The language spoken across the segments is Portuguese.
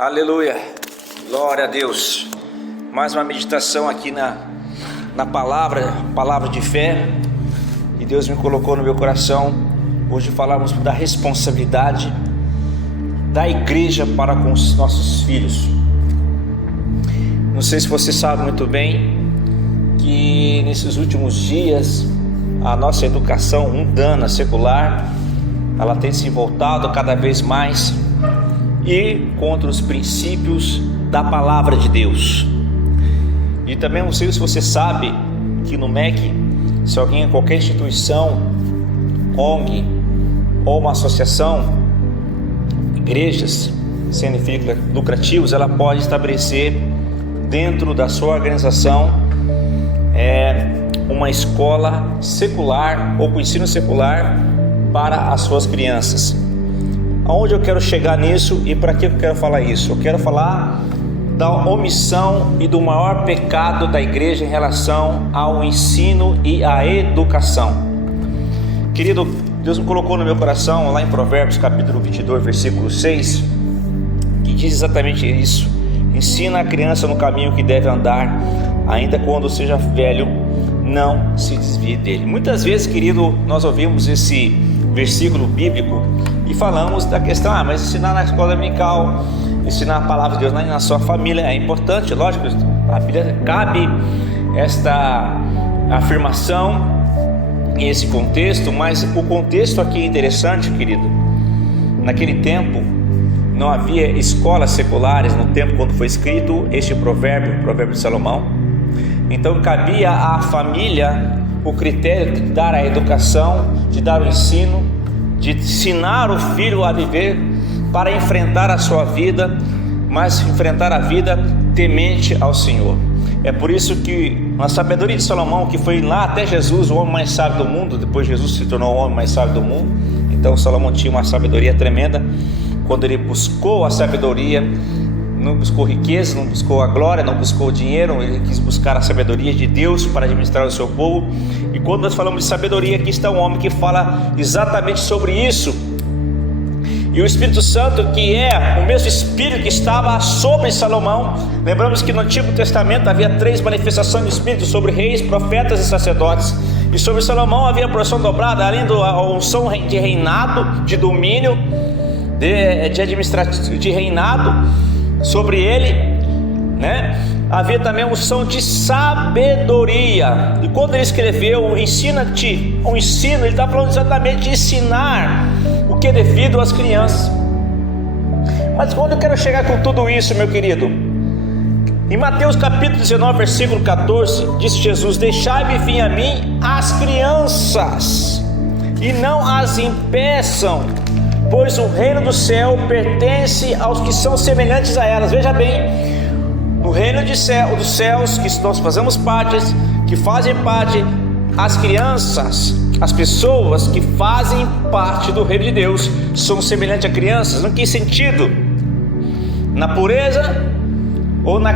Aleluia, glória a Deus. Mais uma meditação aqui na palavra de fé. E Deus me colocou no meu coração hoje falarmos da responsabilidade da igreja para com os nossos filhos. Não sei se você sabe muito bem que nesses últimos dias a nossa educação mundana, secular, ela tem se voltado cada vez mais e contra os princípios da palavra de Deus. E também não sei se você sabe que no MEC, se alguém, qualquer instituição, ONG ou uma associação, igrejas sem fins lucrativos, ela pode estabelecer dentro da sua organização uma escola secular ou com ensino secular para as suas crianças. Aonde eu quero chegar nisso e para que eu quero falar isso? Eu quero falar da omissão e do maior pecado da igreja em relação ao ensino e à educação. Querido, Deus me colocou no meu coração lá em Provérbios capítulo 22, versículo 6, que diz exatamente isso: ensina a criança no caminho que deve andar, ainda quando seja velho, não se desvie dele. Muitas vezes, querido, nós ouvimos esse versículo bíblico e falamos da questão, mas ensinar na escola dominical, ensinar a palavra de Deus na sua família é importante, lógico, a Bíblia cabe esta afirmação em esse contexto, mas o contexto aqui é interessante, querido. Naquele tempo não havia escolas seculares, no tempo quando foi escrito este provérbio de Salomão. Então cabia à família o critério de dar a educação, de dar o ensino, de ensinar o filho a viver para enfrentar a sua vida, mas enfrentar a vida temente ao Senhor. É por isso que na sabedoria de Salomão, que foi lá até Jesus, o homem mais sábio do mundo, depois Jesus se tornou o homem mais sábio do mundo. Então Salomão tinha uma sabedoria tremenda. Quando ele buscou a sabedoria, não buscou riqueza, não buscou a glória, não buscou o dinheiro, ele quis buscar a sabedoria de Deus para administrar o seu povo. E quando nós falamos de sabedoria, aqui está um homem que fala exatamente sobre isso. E o Espírito Santo, que é o mesmo Espírito que estava sobre Salomão, lembramos que no Antigo Testamento havia 3 manifestações do Espírito sobre reis, profetas e sacerdotes, e sobre Salomão havia a porção dobrada, além da unção de reinado, de domínio, de administrativo, de reinado sobre ele, né? Havia também a unção de sabedoria. E quando ele escreveu ensina-te, o ensino, ele está falando exatamente de ensinar o que é devido às crianças. Mas quando eu quero chegar com tudo isso, meu querido, em Mateus capítulo 19, versículo 14, disse Jesus: deixai-me vir a mim as crianças, e não as impeçam, pois o reino do céu pertence aos que são semelhantes a elas. Veja bem, no reino dos céus, que nós fazemos parte, que fazem parte, as crianças, as pessoas que fazem parte do reino de Deus, são semelhantes a crianças. Em que sentido? Na pureza ou na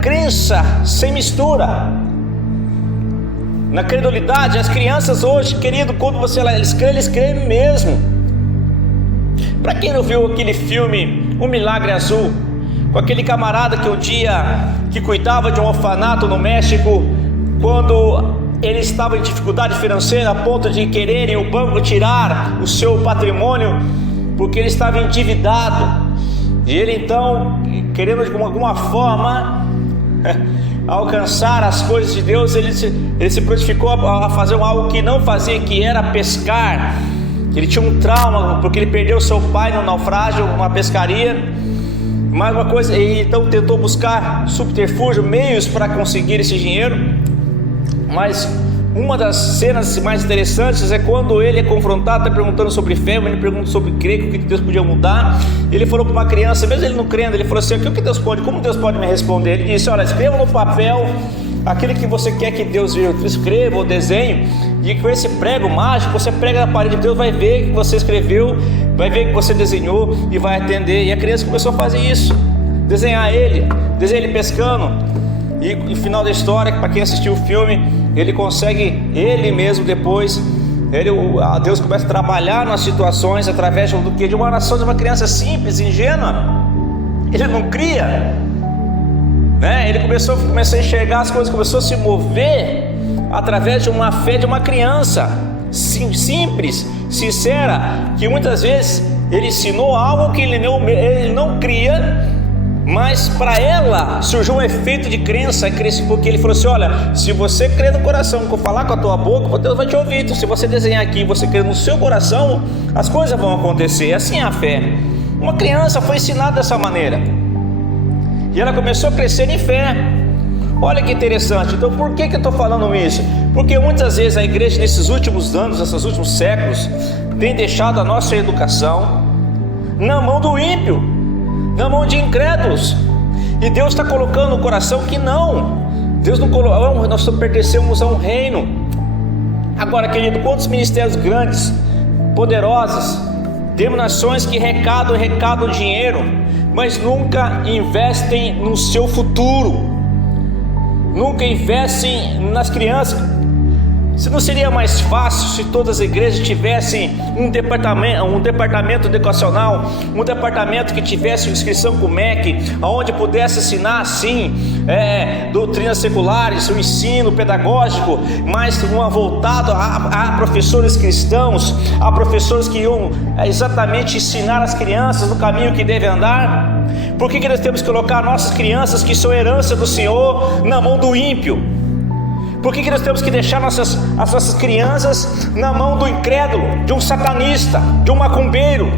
crença sem mistura, na credulidade. As crianças hoje, querido, quando eles creem mesmo. Para quem não viu aquele filme O Milagre Azul, com aquele camarada que um dia que cuidava de um orfanato no México, quando ele estava em dificuldade financeira a ponto de quererem o banco tirar o seu patrimônio porque ele estava endividado, e ele então, querendo de alguma forma alcançar as coisas de Deus, ele se prontificou a fazer algo que não fazia, que era pescar. Ele tinha um trauma porque ele perdeu seu pai no naufrágio, uma pescaria. Mais uma coisa, ele então tentou buscar subterfúgio, meios para conseguir esse dinheiro. Mas uma das cenas mais interessantes é quando ele é confrontado, está perguntando sobre fé, ele pergunta sobre crer, o que Deus podia mudar. Ele falou para uma criança, mesmo ele não crendo, ele falou assim: o que Deus pode, como Deus pode me responder? Ele disse: olha, escreva no papel aquilo que você quer que Deus escreva ou desenhe, e com esse prego mágico você prega na parede, Deus vai ver que você escreveu, vai ver que você desenhou e vai atender. E a criança começou a fazer isso, desenhar ele pescando. E no final da história, para quem assistiu o filme, ele consegue, ele mesmo depois, Deus começa a trabalhar nas situações através do que? De uma oração de uma criança simples, ingênua. ele não cria, né? Ele começou a enxergar as coisas, começou a se mover através de uma fé de uma criança simples, sincera, que muitas vezes ele ensinou algo que ele não cria, mas para ela surgiu um efeito de crença, porque ele falou assim: olha, se você crer no coração, que eu falar com a tua boca, Deus vai te ouvir. Então, se você desenhar aqui, você crer no seu coração, as coisas vão acontecer. Assim é a fé. Uma criança foi ensinada dessa maneira, e ela começou a crescer em fé. Olha que interessante. Então, por que eu estou falando isso? Porque muitas vezes a igreja, nesses últimos anos, nesses últimos séculos, tem deixado a nossa educação na mão do ímpio, na mão de incrédulos. E Deus está colocando no coração que não. Deus não colocou. Nós pertencemos a um reino. Agora, querido, quantos ministérios grandes, poderosos, denominações que recadam dinheiro, mas nunca investem no seu futuro, nunca investem nas crianças. Se não seria mais fácil se todas as igrejas tivessem um departamento educacional, um departamento que tivesse inscrição com o MEC, onde pudesse ensinar assim doutrinas seculares, o ensino pedagógico, mas voltado a professores cristãos, a professores que iam exatamente ensinar as crianças no caminho que devem andar? Por que nós temos que colocar nossas crianças, que são herança do Senhor, na mão do ímpio? Por que nós temos que deixar as nossas crianças na mão do incrédulo, de um satanista, de um macumbeiro,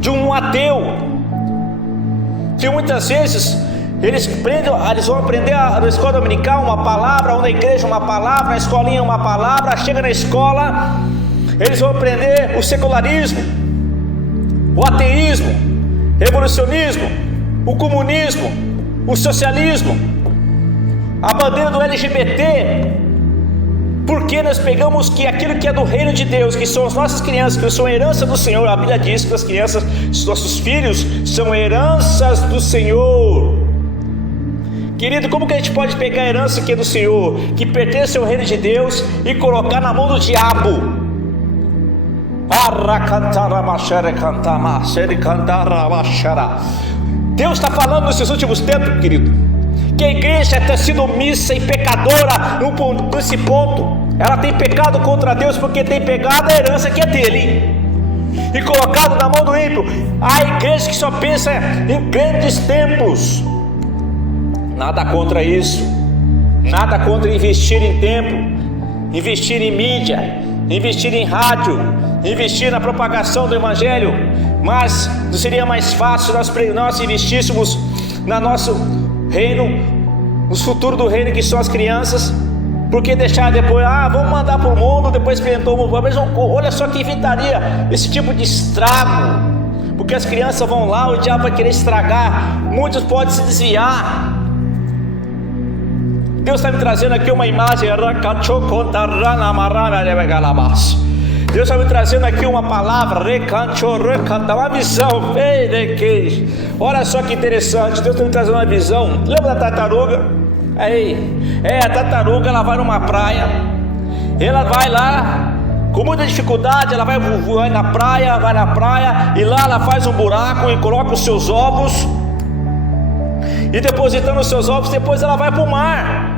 de um ateu? Que muitas vezes eles vão aprender na escola dominical uma palavra, ou na igreja uma palavra, na escolinha uma palavra. Chega na escola, eles vão aprender o secularismo, o ateísmo, o evolucionismo, o comunismo, o socialismo, a bandeira do LGBT. Porque nós pegamos que aquilo que é do reino de Deus, que são as nossas crianças, que são a herança do Senhor. A Bíblia diz que as crianças, nossos filhos, são heranças do Senhor. Querido, como que a gente pode pegar a herança que é do Senhor, que pertence ao reino de Deus, e colocar na mão do diabo? Deus está falando nesses últimos tempos, querido, que a igreja tem sido omissa e pecadora nesse ponto. Ela tem pecado contra Deus, porque tem pegado a herança que é dele e colocado na mão do ímpio. Há igreja que só pensa em grandes templos. Nada contra isso, nada contra investir em templo, investir em mídia, investir em rádio, investir na propagação do evangelho. Mas não seria mais fácil nós investíssemos no nosso reino, nos futuros do reino, que são as crianças? Porque deixar depois, vamos mandar para o mundo, depois experimentou o mundo. Mas olha só que evitaria esse tipo de estrago, porque as crianças vão lá, o diabo vai querer estragar, muitos podem se desviar. Deus está me trazendo aqui uma imagem. Deus está me trazendo aqui uma palavra, uma visão. Olha só que interessante. Deus está me trazendo uma visão. Lembra da tartaruga? A tartaruga, ela vai numa praia, ela vai lá com muita dificuldade, ela vai na praia, e lá ela faz um buraco e coloca os seus ovos, e depositando os seus ovos, depois ela vai para o mar.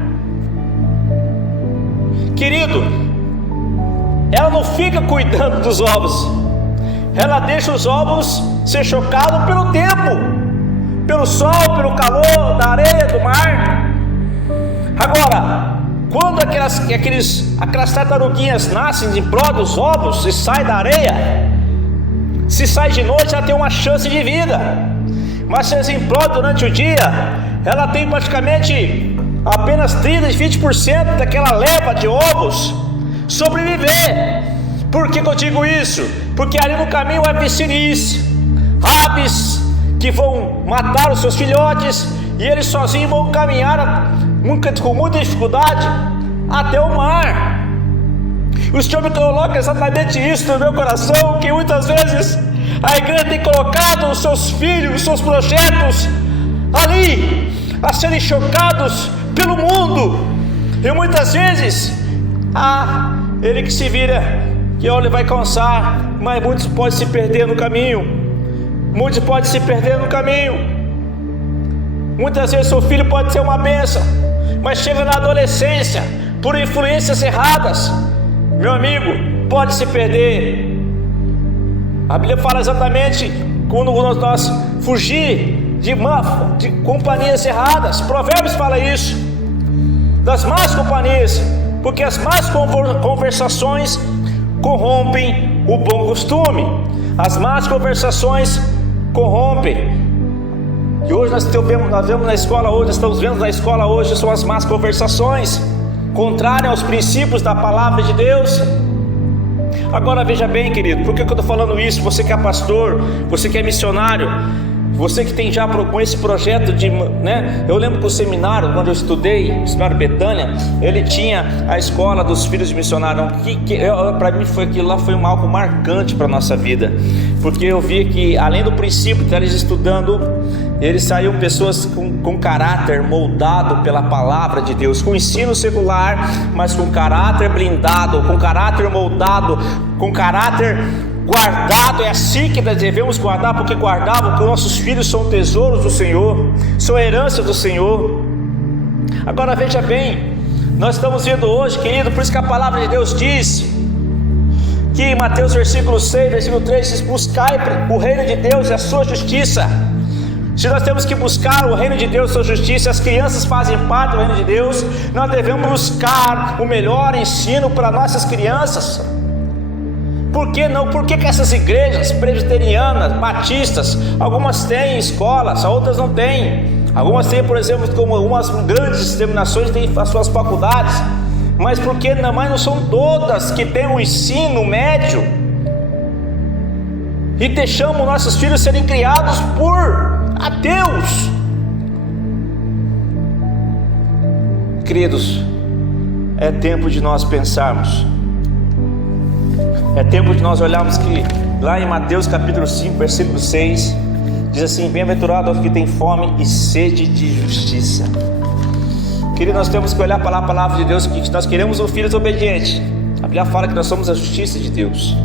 Querido, ela não fica cuidando dos ovos, ela deixa os ovos ser chocados pelo tempo, pelo sol, pelo calor da areia, do mar. Agora, quando aquelas tartaruguinhas nascem em prol dos ovos e saem da areia, se sai de noite, ela tem uma chance de vida. Mas se ela implode durante o dia, ela tem praticamente apenas 30-20% daquela leva de ovos sobreviver. Por que eu digo isso? Porque ali no caminho vai vir aves que vão matar os seus filhotes, e eles sozinhos vão caminhar com muita dificuldade até o mar. O Senhor me coloca exatamente isso no meu coração, que muitas vezes a igreja tem colocado os seus filhos, os seus projetos ali, a serem chocados pelo mundo, e muitas vezes ele que se vira, que ele vai cansar, mas muitos podem se perder no caminho. Muitos podem se perder no caminho. Muitas vezes seu filho pode ser uma bênção, mas chega na adolescência, por influências erradas, meu amigo, pode se perder. A Bíblia fala exatamente quando nós fugir de companhias erradas. Provérbios fala isso, das más companhias, porque as más conversações corrompem o bom costume. As más conversações corrompem. E hoje nós vemos na escola hoje, estamos vendo na escola hoje, são as más conversações, contrárias aos princípios da palavra de Deus. Agora veja bem, querido, por que eu estou falando isso? Você que é pastor, você que é missionário, você que tem já com esse projeto de, eu lembro que o seminário, quando eu estudei, o seminário Betânia, ele tinha a escola dos filhos de missionário. Para mim aquilo lá foi algo marcante para a nossa vida, porque eu vi que além do princípio de eles estudando, eles saíam pessoas com caráter moldado pela palavra de Deus, com ensino secular, mas com caráter blindado, com caráter moldado, com caráter guardado. É assim que nós devemos guardar, porque guardavam que nossos filhos são tesouros do Senhor, são herança do Senhor. Agora veja bem, nós estamos vendo hoje, querido, por isso que a palavra de Deus diz que em Mateus versículo 6, versículo 3 diz: buscai o reino de Deus e a sua justiça. Se nós temos que buscar o reino de Deus e a sua justiça, as crianças fazem parte do reino de Deus, nós devemos buscar o melhor ensino para nossas crianças. Por que não? Por que essas igrejas presbiterianas, batistas, algumas têm escolas, outras não têm? Algumas têm, por exemplo, como algumas grandes denominações têm as suas faculdades, mas por que não? Mas não são todas que têm um ensino médio, e deixamos nossos filhos serem criados por ateus. Queridos, é tempo de nós pensarmos. É tempo de nós olharmos que lá em Mateus capítulo 5, versículo 6, diz assim: bem-aventurado aos que têm fome e sede de justiça. Querido, nós temos que olhar para a palavra de Deus, que nós queremos um filho obediente. A Bíblia fala que nós somos a justiça de Deus.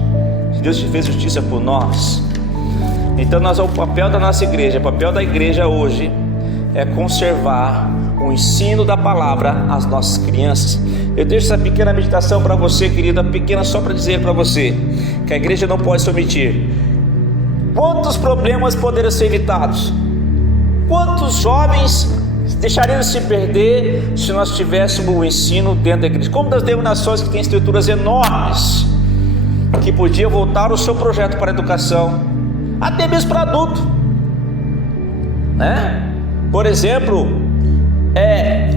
Deus fez justiça por nós. Então o papel da nossa igreja, o papel da igreja hoje é conservar o ensino da palavra às nossas crianças. Eu deixo essa pequena meditação para você, querida, pequena só para dizer para você que a igreja não pode se omitir. Quantos problemas poderiam ser evitados? Quantos jovens deixariam de se perder se nós tivéssemos o ensino dentro da igreja? Como das denominações que têm estruturas enormes, que podiam voltar o seu projeto para a educação, até mesmo para adulto, Por exemplo,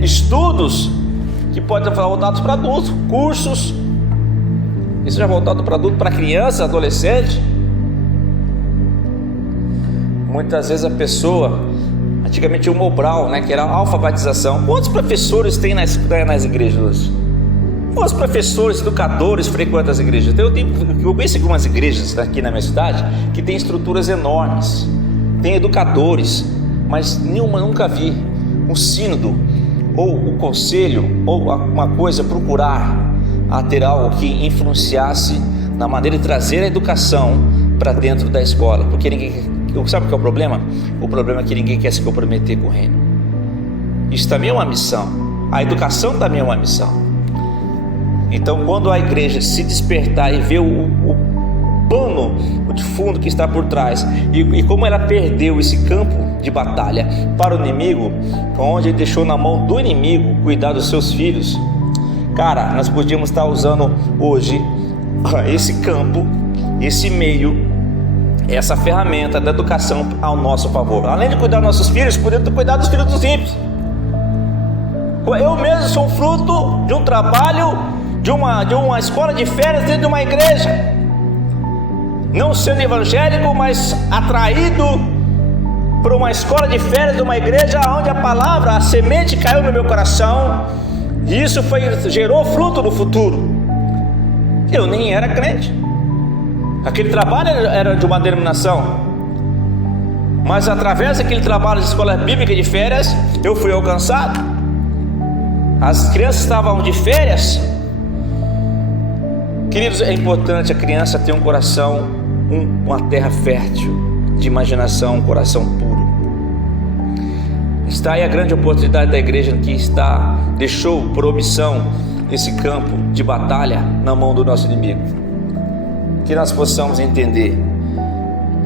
estudos que podem ser voltados para adultos, cursos, isso já voltado para adulto, para criança, adolescente. Muitas vezes a pessoa, antigamente tinha o Mobral, que era a alfabetização. Quantos professores tem nas igrejas hoje? Quantos professores, educadores frequentam as igrejas? Eu conheço algumas igrejas aqui na minha cidade que tem estruturas enormes, tem educadores, mas nunca vi um sínodo ou o conselho ou uma coisa procurar a ter algo que influenciasse na maneira de trazer a educação para dentro da escola. Porque sabe o que é o problema? O problema é que ninguém quer se comprometer com o reino. Isso também é uma missão. A educação também é uma missão. Então, quando a igreja se despertar e ver o pano de fundo que está por trás, e como ela perdeu esse campo de batalha para o inimigo, onde ele deixou na mão do inimigo cuidar dos seus filhos, cara, nós podíamos estar usando hoje esse campo, esse meio, essa ferramenta da educação ao nosso favor. Além de cuidar dos nossos filhos, podemos cuidar dos filhos dos ímpios. Eu mesmo sou fruto de um trabalho de uma escola de férias dentro de uma igreja, não sendo evangélico, mas atraído por uma escola de férias de uma igreja, onde a palavra, a semente caiu no meu coração, e isso gerou fruto no futuro. Eu nem era crente, aquele trabalho era de uma denominação, mas através daquele trabalho de escola bíblica de férias, eu fui alcançado. As crianças estavam de férias. Queridos, é importante a criança ter um coração, uma terra fértil. de imaginação, um coração puro. Está aí a grande oportunidade da igreja que deixou por omissão esse campo de batalha na mão do nosso inimigo. Que nós possamos entender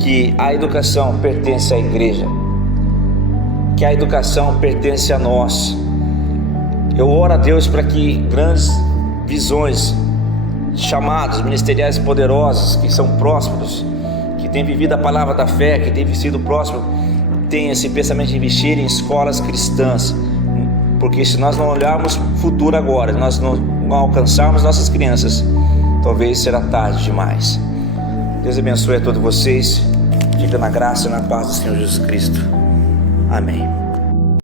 que a educação pertence à igreja, que a educação pertence a nós. Eu oro a Deus para que grandes visões, chamados ministeriais poderosos, que são prósperos, que têm vivido a palavra da fé, que têm sido prósperos, tenham esse pensamento de investir em escolas cristãs, porque se nós não olharmos futuro agora, nós não alcançarmos nossas crianças, talvez será tarde demais. Deus abençoe a todos vocês. Fica na graça e na paz do Senhor Jesus Cristo. Amém.